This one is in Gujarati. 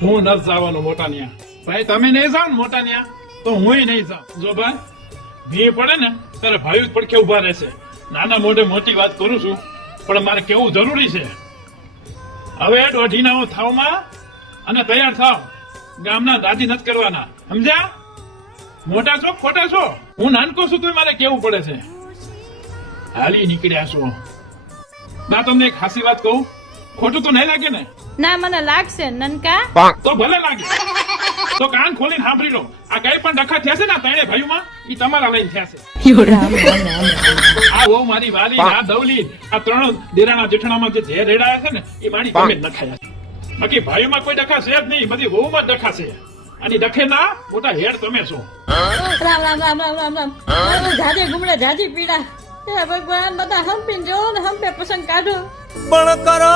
હું નથી જવાનો મોટા ન્યા. ભાઈ તમે નહીં જાઓ ને મોટા ન્યા તો હું નહીં જાઉં. જો ભાઈ ભી પડે ને ત્યારે ભાઈ પડખે ઉભા રહેશે. નાના મોઢે મોટી વાત કરું છું પણ મારે કેવું જરૂરી છે. હવે દોઢીના થાવમાં અને તૈયાર થાવ. ગામના દાદી નથી કરવાના, સમજ્યા? મોટા છો ખોટા છો? હું નાનકો છું તો મારે કેવું પડે છે. હાલી નીકળ્યા છો. ના તમને એક હાસી વાત કહું, ખોટું તો નહીં લાગે ને? ના મને લાગશે નનકા. તો ભલે લાગે. તો કાન ખોલીને સાંભળી લો. આ કઈ પણ ડખા થયા છે ને ત્રણે ભાઈઓમાં એ તમારા લઈને થયા છે. આ બહુ મારી વાલી આ દવલી આ ત્રણ દેરાણા જેઠાણામાં જે ઝેર રેડાયા છે ને એ મારી તમે જ નખાયા છે. બાકી ભાઈઓમાં કોઈ ડખા છે જ નહીં, બધી બહુમાં જ ડખા છે. અને ડખે ના મોટા હેડ તમે છો. રામ રામ રામ રામ રામ રામ. જાજી ગુમડે જાજી પીડા. હે ભગવાન, બધા હંપીને જો ને હંપે પસંદ કાઢો. પણ કરો